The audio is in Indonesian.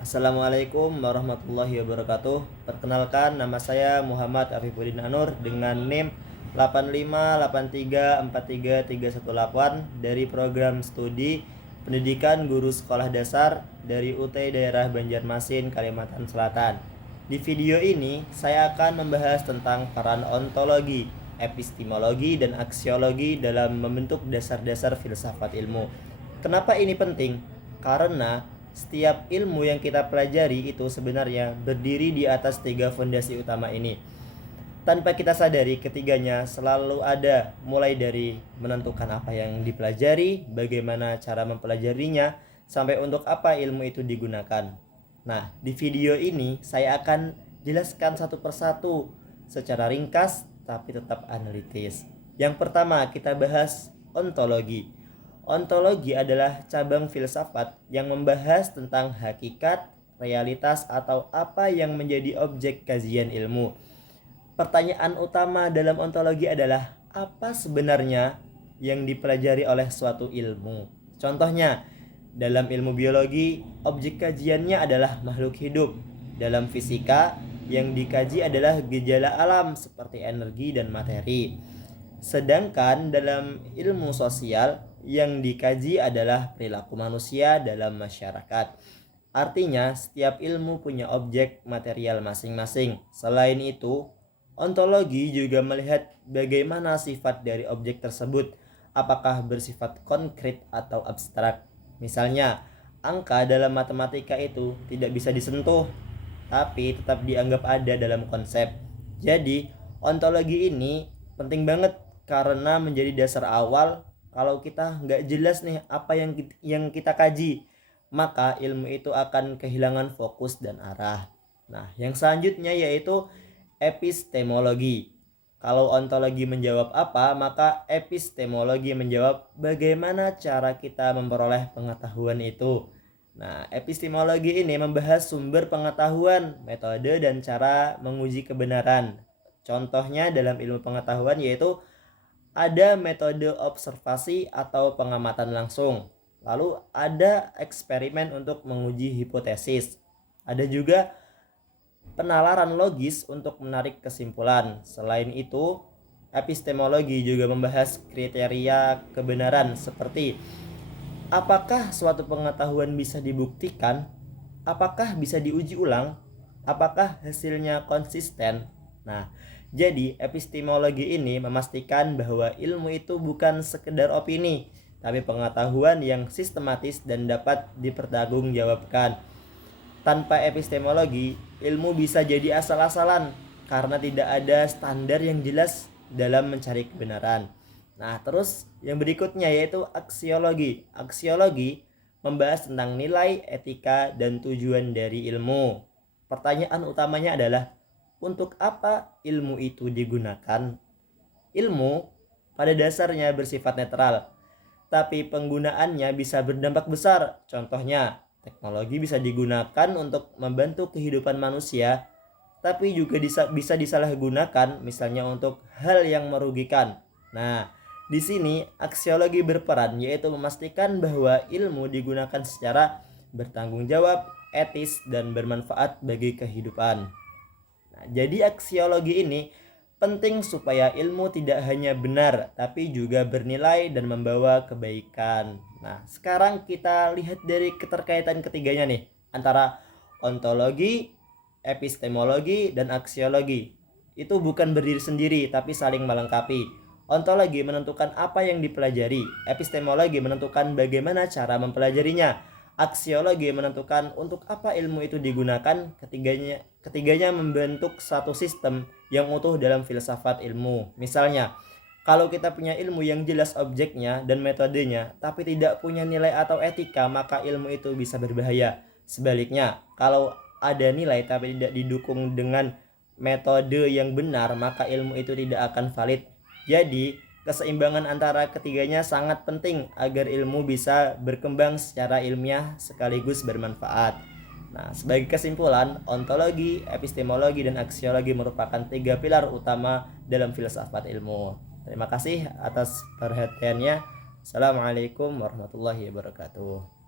Assalamualaikum warahmatullahi wabarakatuh. Perkenalkan, nama saya Muhammad Afifuddin Anur dengan NIM 85834338 dari program studi Pendidikan Guru Sekolah Dasar dari UT Daerah Banjarmasin, Kalimantan Selatan. Di video ini, saya akan membahas tentang peran ontologi, epistemologi, dan aksiologi dalam membentuk dasar-dasar filsafat ilmu. Kenapa ini penting? Karena setiap ilmu yang kita pelajari itu sebenarnya berdiri di atas 3 fondasi utama ini. Tanpa kita sadari, ketiganya selalu ada, mulai dari menentukan apa yang dipelajari, bagaimana cara mempelajarinya, sampai untuk apa ilmu itu digunakan. Nah, di video ini saya akan jelaskan satu persatu secara ringkas tapi tetap analitis. Yang pertama, kita bahas ontologi. Ontologi adalah cabang filsafat yang membahas tentang hakikat, realitas, atau apa yang menjadi objek kajian ilmu. Pertanyaan utama dalam ontologi adalah apa sebenarnya yang dipelajari oleh suatu ilmu. Contohnya, dalam ilmu biologi, objek kajiannya adalah makhluk hidup. Dalam fisika, yang dikaji adalah gejala alam seperti energi dan materi. Sedangkan dalam ilmu sosial, yang dikaji adalah perilaku manusia dalam masyarakat. Artinya, setiap ilmu punya objek material masing-masing. Selain itu, ontologi juga melihat bagaimana sifat dari objek tersebut, apakah bersifat konkret atau abstrak. Misalnya, angka dalam matematika itu tidak bisa disentuh, tapi tetap dianggap ada dalam konsep. Jadi, ontologi ini penting banget karena menjadi dasar awal. Kalau kita nggak jelas nih apa yang kita kaji, maka ilmu itu akan kehilangan fokus dan arah. Nah, yang selanjutnya yaitu epistemologi. Kalau ontologi menjawab apa, maka epistemologi menjawab bagaimana cara kita memperoleh pengetahuan itu. Nah, epistemologi ini membahas sumber pengetahuan, metode, dan cara menguji kebenaran. Contohnya dalam ilmu pengetahuan yaitu ada metode observasi atau pengamatan langsung. Lalu ada eksperimen untuk menguji hipotesis. Ada juga penalaran logis untuk menarik kesimpulan. Selain itu, epistemologi juga membahas kriteria kebenaran seperti apakah suatu pengetahuan bisa dibuktikan, apakah bisa diuji ulang, apakah hasilnya konsisten. Nah, jadi epistemologi ini memastikan bahwa ilmu itu bukan sekedar opini, tapi pengetahuan yang sistematis dan dapat dipertanggungjawabkan. Tanpa epistemologi, ilmu bisa jadi asal-asalan karena tidak ada standar yang jelas dalam mencari kebenaran. Nah, terus yang berikutnya yaitu aksiologi. Aksiologi membahas tentang nilai, etika, dan tujuan dari ilmu. Pertanyaan utamanya adalah, untuk apa ilmu itu digunakan? Ilmu pada dasarnya bersifat netral, tapi penggunaannya bisa berdampak besar. Contohnya, teknologi bisa digunakan untuk membantu kehidupan manusia, tapi juga bisa disalahgunakan, misalnya untuk hal yang merugikan. Nah, di sini aksiologi berperan, yaitu memastikan bahwa ilmu digunakan secara bertanggung jawab, etis, dan bermanfaat bagi kehidupan. Nah, jadi aksiologi ini penting supaya ilmu tidak hanya benar, tapi juga bernilai dan membawa kebaikan. Nah, sekarang kita lihat dari keterkaitan ketiganya nih, antara ontologi, epistemologi, dan aksiologi. Itu bukan berdiri sendiri, tapi saling melengkapi. Ontologi menentukan apa yang dipelajari, epistemologi menentukan bagaimana cara mempelajarinya, aksiologi menentukan untuk apa ilmu itu digunakan. Ketiganya membentuk satu sistem yang utuh dalam filsafat ilmu. Misalnya, kalau kita punya ilmu yang jelas objeknya dan metodenya, tapi tidak punya nilai atau etika, maka ilmu itu bisa berbahaya. Sebaliknya, kalau ada nilai tapi tidak didukung dengan metode yang benar, maka ilmu itu tidak akan valid. Jadi, keseimbangan antara ketiganya sangat penting agar ilmu bisa berkembang secara ilmiah sekaligus bermanfaat. Nah, sebagai kesimpulan, ontologi, epistemologi, dan aksiologi merupakan 3 pilar utama dalam filsafat ilmu. Terima kasih atas perhatiannya. Assalamualaikum warahmatullahi wabarakatuh.